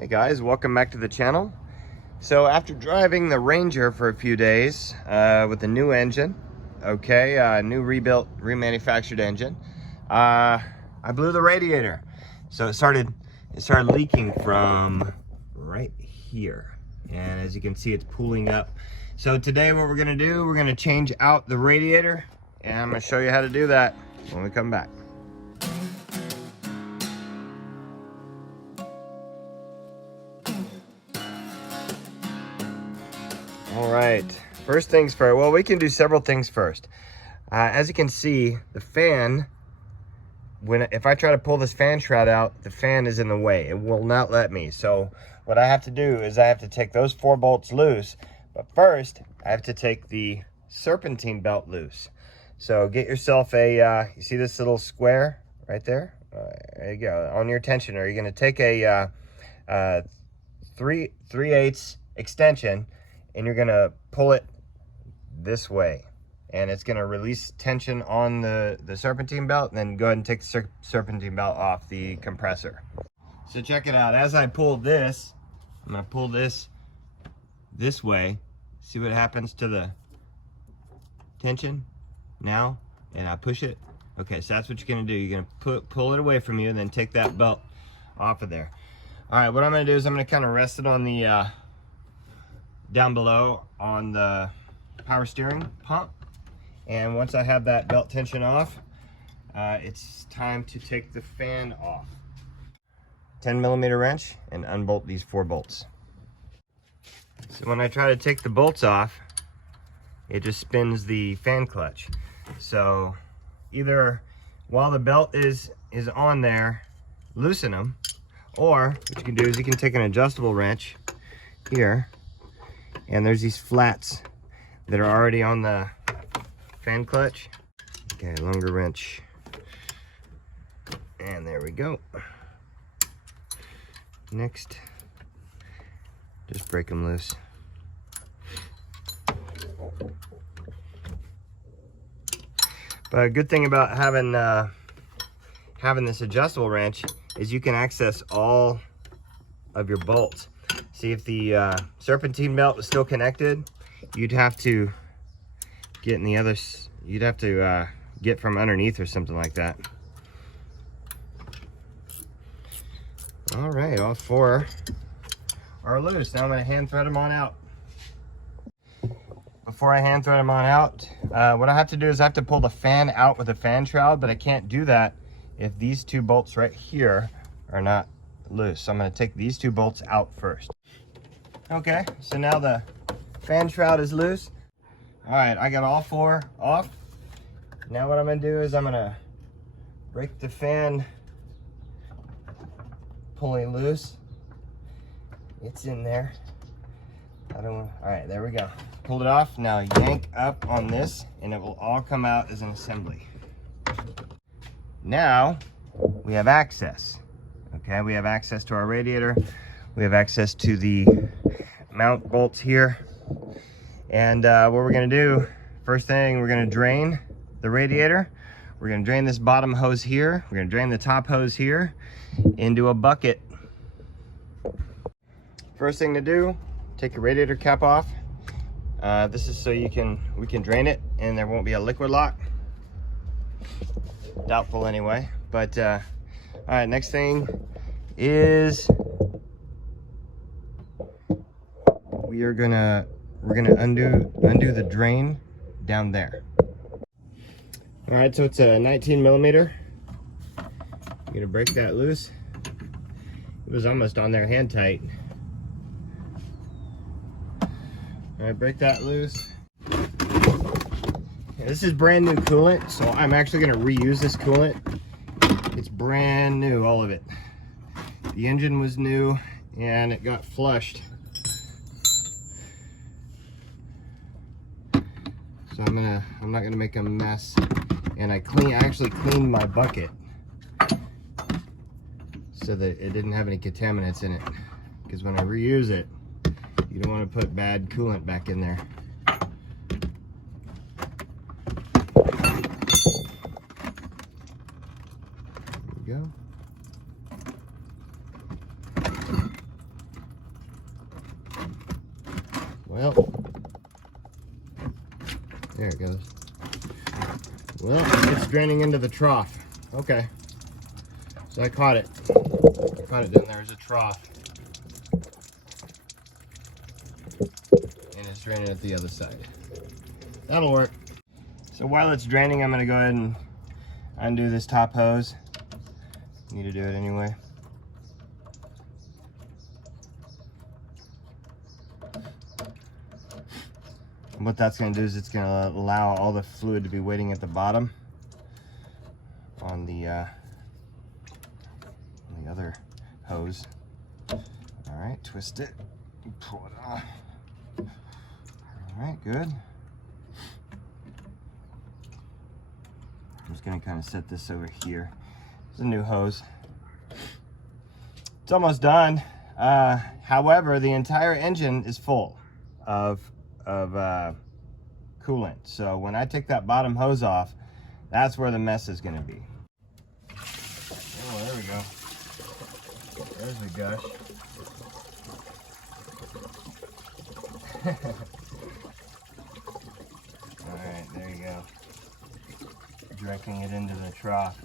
Hey guys, welcome back to the channel. So after driving the Ranger for a few days with a new engine, new rebuilt, remanufactured engine, I blew the radiator. So it started leaking from right here. And as you can see, it's pooling up. So today what we're gonna do, we're gonna change out the radiator, and I'm gonna show you how to do that when we come back. All right, first things first. Well, we can do several things first. As you can see, the fan, if I try to pull this fan shroud out, the fan is in the way. It will not let me. So what I have to do is I have to take those 4 bolts loose. But first, I have to take the serpentine belt loose. So get yourself a, you see this little square right there? There you go. On your tensioner, you're gonna take a 3/8 extension, and you're gonna pull it this way, and it's gonna release tension on the serpentine belt, and then go ahead and take the serpentine belt off the compressor. So check it out. As I pull this, I'm gonna pull this way. See what happens to the tension now, and I push it. Okay, so that's what you're gonna do. You're gonna pull it away from you, and then take that belt off of there. All right, what I'm gonna do is I'm gonna kind of rest it on the down below on the power steering pump, and once I have that belt tension off, it's time to take the fan off. 10mm wrench and unbolt these 4 bolts. So when I try to take the bolts off, it just spins the fan clutch. So either while the belt is on there, loosen them, or what you can do is you can take an adjustable wrench here, and there's these flats that are already on the fan clutch. Okay, longer wrench. And there we go. Next, just break them loose. But a good thing about having this adjustable wrench is you can access all of your bolts. See, if the serpentine belt was still connected, you'd have to get in the other, you'd have to get from underneath or something like that. All right, all 4 are loose. Now I'm gonna hand thread them on out. Before I hand thread them on out, what I have to do is I have to pull the fan out with a fan shroud, but I can't do that if these 2 bolts right here are not loose. So I'm gonna take these 2 bolts out first. Okay, so now the fan shroud is loose. All right, I got all 4 off. Now what I'm gonna do is I'm gonna break the fan pulley loose. It's in there. All right, there we go. Pulled it off. Now yank up on this, and it will all come out as an assembly. Now we have access. Okay, we have access to our radiator. We have access to the mount bolts here. And what we're gonna do, first thing, we're gonna drain the radiator. We're gonna drain this bottom hose here. We're gonna drain the top hose here into a bucket. First thing to do, take your radiator cap off. This is so we can drain it and there won't be a liquid lock. Doubtful anyway. But all right, next thing is we're gonna undo the drain down there. All right, so it's a 19mm. I'm gonna break that loose. It was almost on there hand tight. All right, break that loose. Yeah, this is brand new coolant, so I'm actually gonna reuse this coolant. It's brand new, all of it. The engine was new and it got flushed. So I'm not gonna make a mess. And I actually cleaned my bucket so that it didn't have any contaminants in it. Because when I reuse it, you don't want to put bad coolant back in there. There we go. Well, there it goes. Well, it's draining into the trough. Okay. So I caught it. Caught it down there as a trough. And it's draining at the other side. That'll work. So while it's draining, I'm gonna go ahead and undo this top hose. Need to do it anyway. And what that's going to do is it's going to allow all the fluid to be waiting at the bottom on the other hose. All right, twist it, pull it off. All right, good. I'm just going to kind of set this over here. It's a new hose. It's almost done. However, the entire engine is full of coolant. So when I take that bottom hose off, that's where the mess is going to be. Oh, there we go. There's the gush. All right, there you go. Directing it into the trough.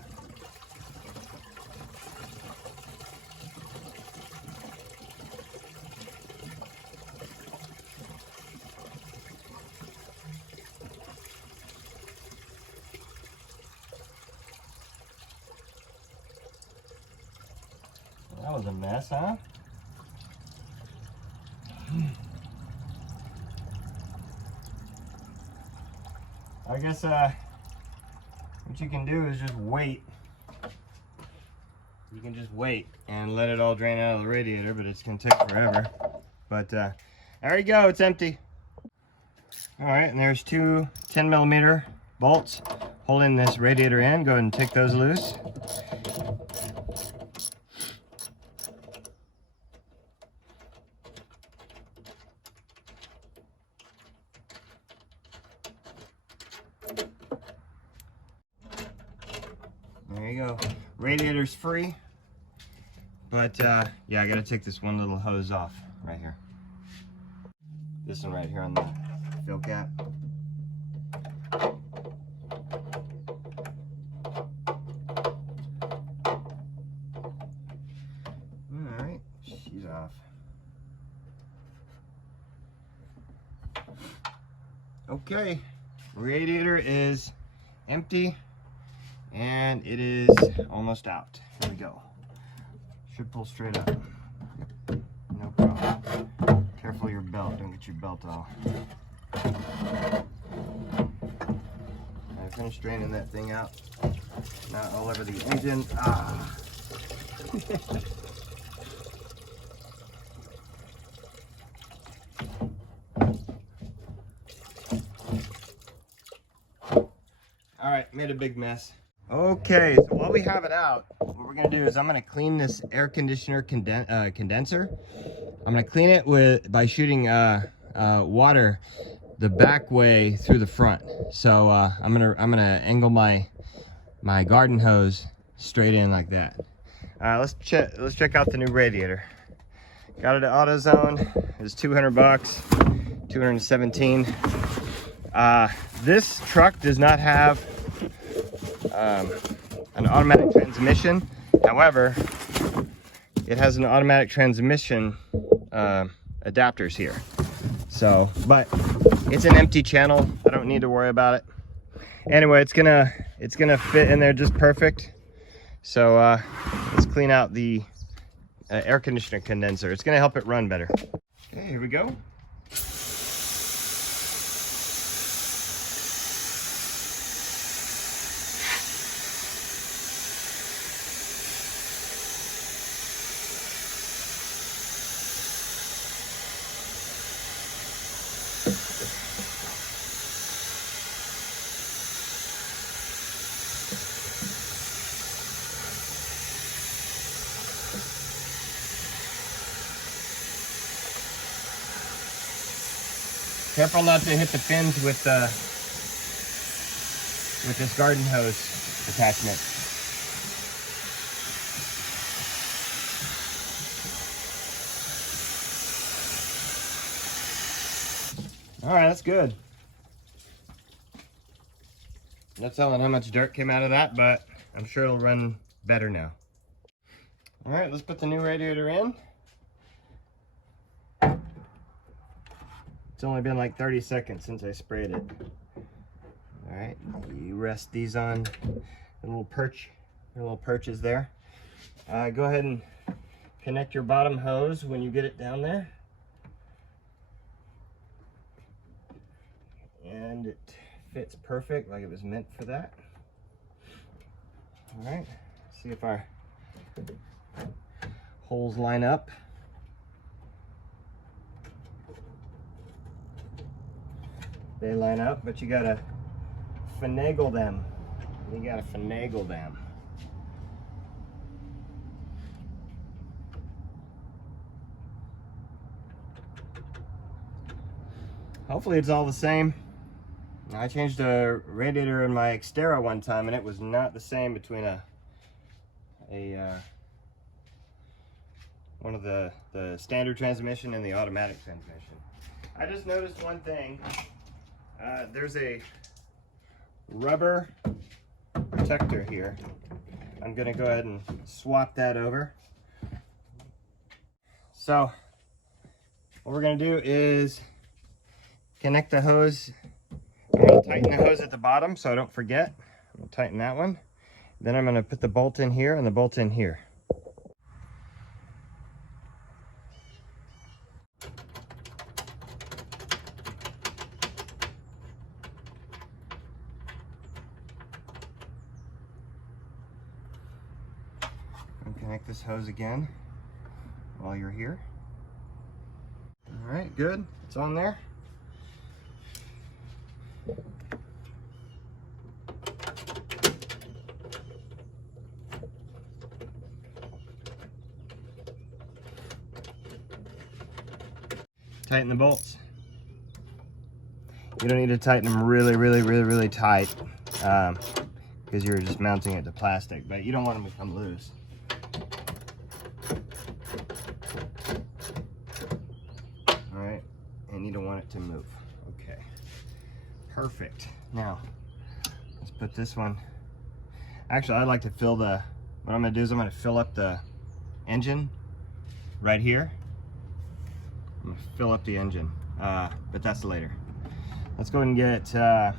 That was a mess, huh? I guess what you can do is just wait. You can just wait and let it all drain out of the radiator, but it's gonna take forever. But there you go, it's empty. All right, and there's two 10mm bolts holding this radiator in. Go ahead and take those loose. There you go. Radiator's free, but yeah, I gotta take this one little hose off right here. This one right here on the fill cap. Alright, she's off. Okay, radiator is empty. And it is almost out. Here we go. Should pull straight up. No problem. Careful your belt, don't get your belt off. I finished draining that thing out. Not all over the engine. Ah. All right, made a big mess. Okay, so while we have it out, what we're gonna do is I'm gonna clean this air conditioner condenser. I'm gonna clean it by shooting water the back way through the front. So I'm gonna angle my garden hose straight in like that. Let's check out the new radiator. Got it at AutoZone. It was 200 bucks, 217. This truck does not have an automatic transmission. However, it has an automatic transmission adapters here. So, but it's an empty channel. I don't need to worry about it. Anyway, it's gonna fit in there just perfect. So let's clean out the air conditioner condenser. It's gonna help it run better. Okay, here we go. Careful not to hit the fins with this garden hose attachment. All right, that's good. No telling how much dirt came out of that, but I'm sure it'll run better now. All right, let's put the new radiator in. It's only been like 30 seconds since I sprayed it. All right, you rest these on the little perch, the little perches there. Go ahead and connect your bottom hose when you get it down there. And it fits perfect, like it was meant for that. All right, see if our holes line up. They line up, but you gotta finagle them. You gotta finagle them. Hopefully it's all the same. I changed a radiator in my Xterra one time and it was not the same between one of the standard transmission and the automatic transmission. I just noticed one thing. There's a rubber protector here. I'm gonna go ahead and swap that over. So what we're gonna do is connect the hose. I'm gonna tighten the hose at the bottom so I don't forget. I'm gonna tighten that one. Then I'm gonna put the bolt in here and the bolt in here. And connect this hose again while you're here. All right, good. It's on there. Tighten the bolts. You don't need to tighten them really tight because you're just mounting it to plastic, but you don't want them to come loose. All right, and you don't want it to move. Okay, perfect. Now, let's put this one. Actually, I'd like to fill what I'm gonna do is I'm gonna fill up the engine right here. I'm gonna fill up the engine, but that's later. Let's go and get the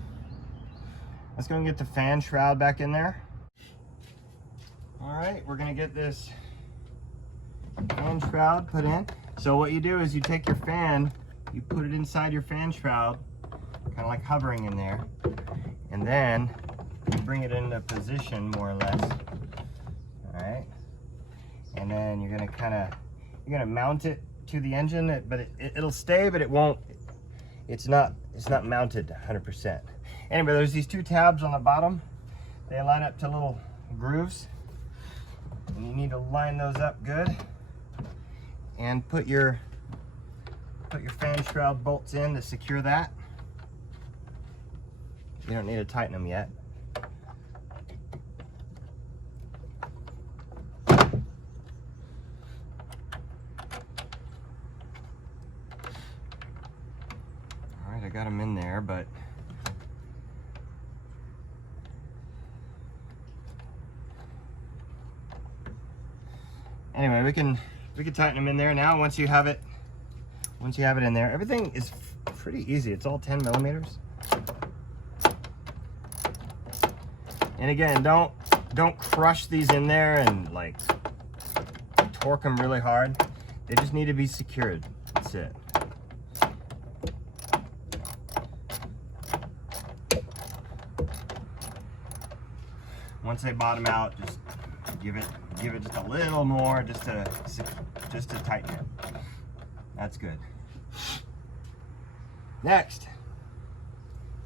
fan shroud back in there. All right, we're gonna get this fan shroud put in. So what you do is you take your fan, you put it inside your fan shroud, kind of like hovering in there, and then you bring it into position more or less. All right, and then you're gonna mount it to the engine, but it'll stay, but it won't. It's not mounted 100%. Anyway, there's these two tabs on the bottom. They line up to little grooves, and you need to line those up good. And put your fan shroud bolts in to secure that. You don't need to tighten them yet. I got them in there, but anyway, we can tighten them in there now. Once you have it in there, everything is pretty easy. It's all 10 millimeters. And again, don't crush these in there and like torque them really hard. They just need to be secured. That's it. Once they bottom out, just give it just a little more, just to tighten it. That's good. Next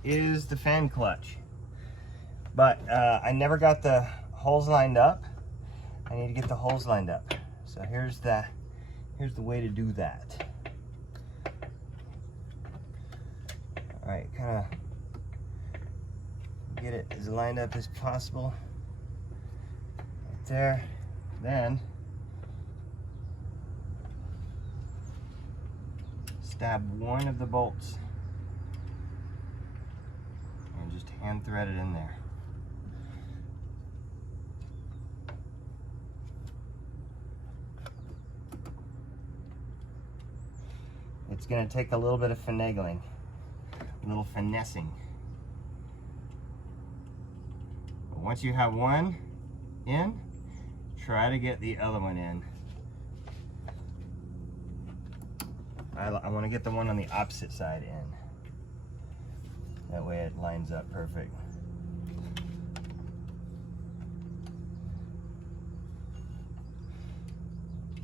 is the fan clutch, but I never got the holes lined up. I need to get the holes lined up. So here's the way to do that. All right, kind of get it as lined up as possible. Right there. Then stab one of the bolts hand thread it in there. It's going to take a little bit of finagling, a little finessing. But once you have one in, try to get the other one in. I want to get the one on the opposite side in. That way it lines up perfect.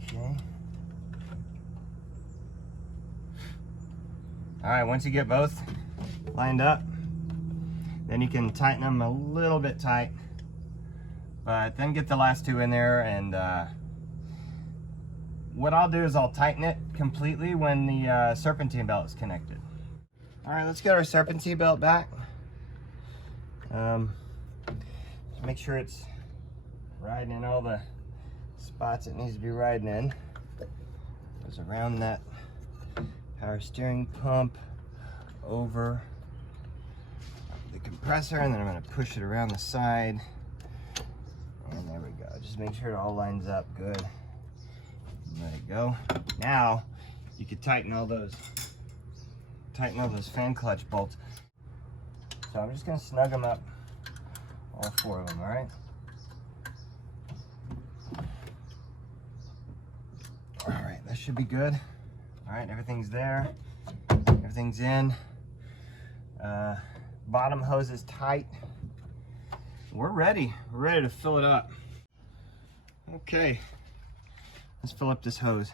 Okay. All right, once you get both lined up, then you can tighten them a little bit tight, but then get the last two in there. And what I'll do is I'll tighten it completely when the serpentine belt is connected. All right, let's get our serpentine belt back. Make sure it's riding in all the spots it needs to be riding in. Goes around that power steering pump, over the compressor, and then I'm going to push it around the side. And there we go. Just make sure it all lines up good. Let it go. Now you can tighten all those fan clutch bolts. So I'm just going to snug them up, all four of them. All right. All right, that should be good. All right, everything's there. Everything's in. Bottom hose is tight. We're ready. We're ready to fill it up. Okay, let's fill up this hose.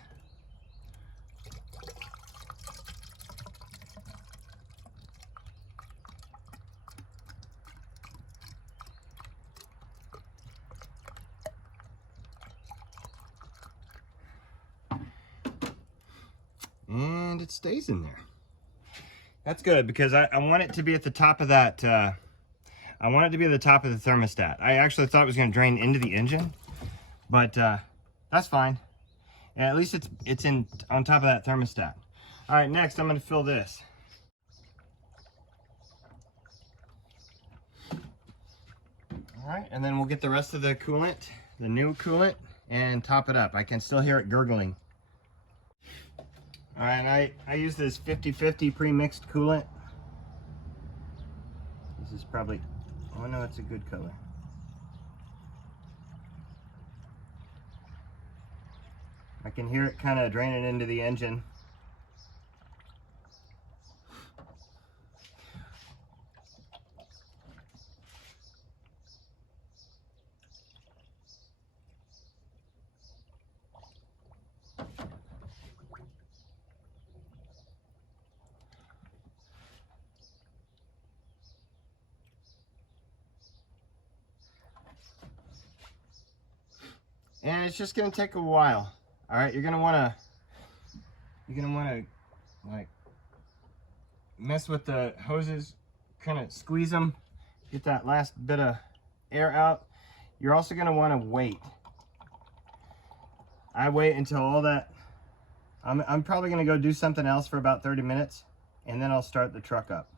And it stays in there. That's good, because I want it to be at the top of that, I want it to be at the top of the thermostat. I actually thought it was going to drain into the engine, but that's fine. And at least it's in on top of that thermostat. All right, next I'm going to fill this. All right, and then we'll get the rest of the coolant, the new coolant, and top it up. I can still hear it gurgling. All right, I use this 50/50 pre-mixed coolant. This is probably, oh no, it's a good color. I can hear it kind of draining into the engine. And it's just gonna take a while. All right, you're gonna wanna like mess with the hoses, kind of squeeze them, get that last bit of air out. You're also gonna wanna wait. I wait until all that, I'm probably gonna go do something else for about 30 minutes, and then I'll start the truck up.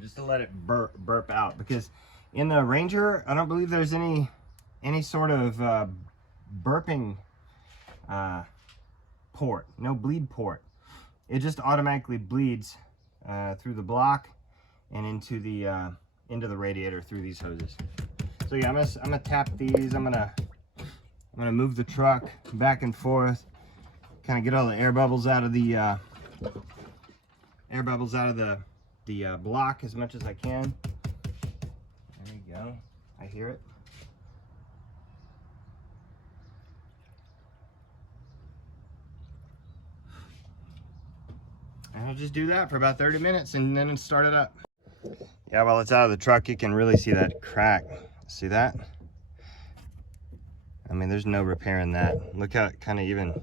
Just to let it burp out, because in the Ranger, I don't believe there's any sort of burping port, no bleed port. It just automatically bleeds through the block and into the radiator through these hoses. So yeah, I'm gonna tap these. I'm gonna move the truck back and forth, kind of get all the air bubbles out of the block as much as I can. There we go. I hear it. And I'll just do that for about 30 minutes and then start it up. Yeah, while it's out of the truck, you can really see that crack. See that? I mean, there's no repairing that. Look how it kind of even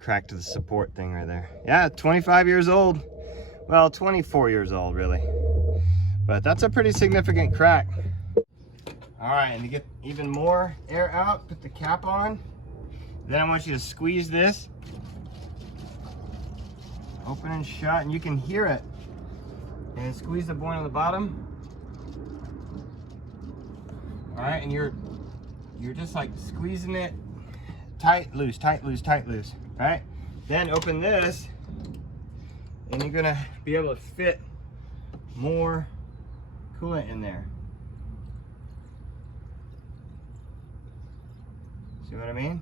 cracked the support thing right there. Yeah, 25 years old. Well, 24 years old, really. But that's a pretty significant crack. All right, and to get even more air out, put the cap on. Then I want you to squeeze this. Open and shut, and you can hear it. and squeeze the point on the bottom. All right, and you're just like squeezing it tight, loose, tight, loose, tight, loose. All right, then open this, and you're gonna be able to fit more coolant in there. See what I mean?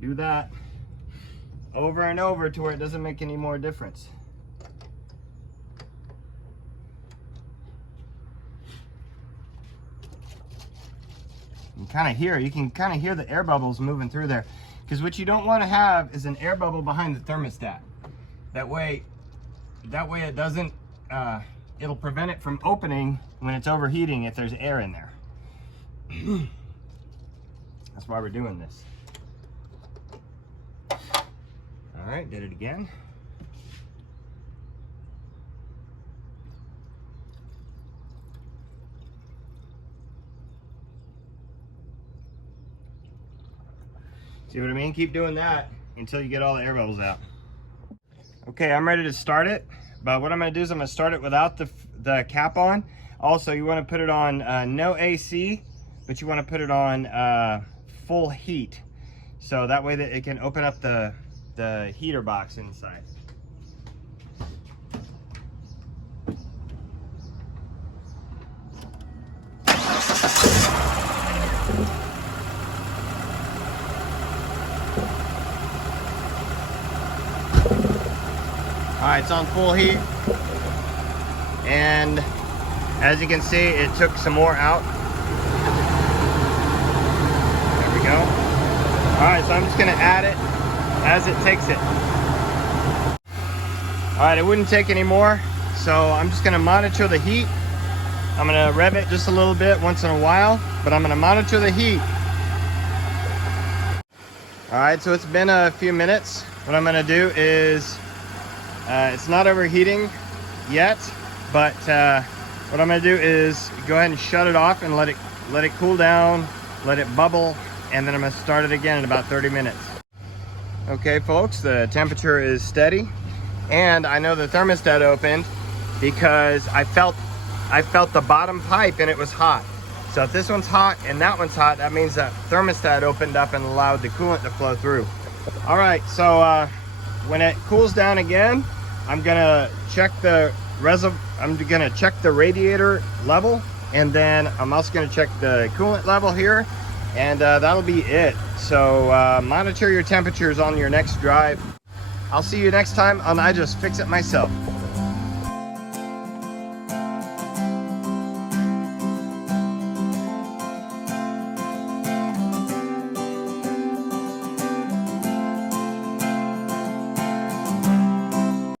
Do that over and over to where it doesn't make any more difference. You can kind of hear the air bubbles moving through there, because what you don't want to have is an air bubble behind the thermostat. That way it doesn't, it'll prevent it from opening when it's overheating if there's air in there. That's why we're doing this. All right, did it again. See what I mean? Keep doing that until you get all the air bubbles out. Okay, I'm ready to start it, but what I'm gonna do is I'm gonna start it without the cap on. Also, you wanna put it on no AC, but you wanna put it on full heat. So that way that it can open up the heater box inside. All right, it's on full heat, and as you can see, it took some more out. There we go. All right, so I'm just gonna add it as it takes it. All right, it wouldn't take any more, so I'm just gonna monitor the heat. I'm gonna rev it just a little bit once in a while, but I'm gonna monitor the heat. All right, so it's been a few minutes. What I'm gonna do is, it's not overheating yet, but what I'm gonna do is go ahead and shut it off and let it cool down, let it bubble, and then I'm gonna start it again in about 30 minutes. Okay, folks, the temperature is steady, and I know the thermostat opened because I felt the bottom pipe and it was hot. So if this one's hot and that one's hot, that means that thermostat opened up and allowed the coolant to flow through. All right, so when it cools down again, I'm gonna check the radiator level, and then I'm also gonna check the coolant level here, and that'll be it. So monitor your temperatures on your next drive. I'll see you next time on I Just Fix It Myself.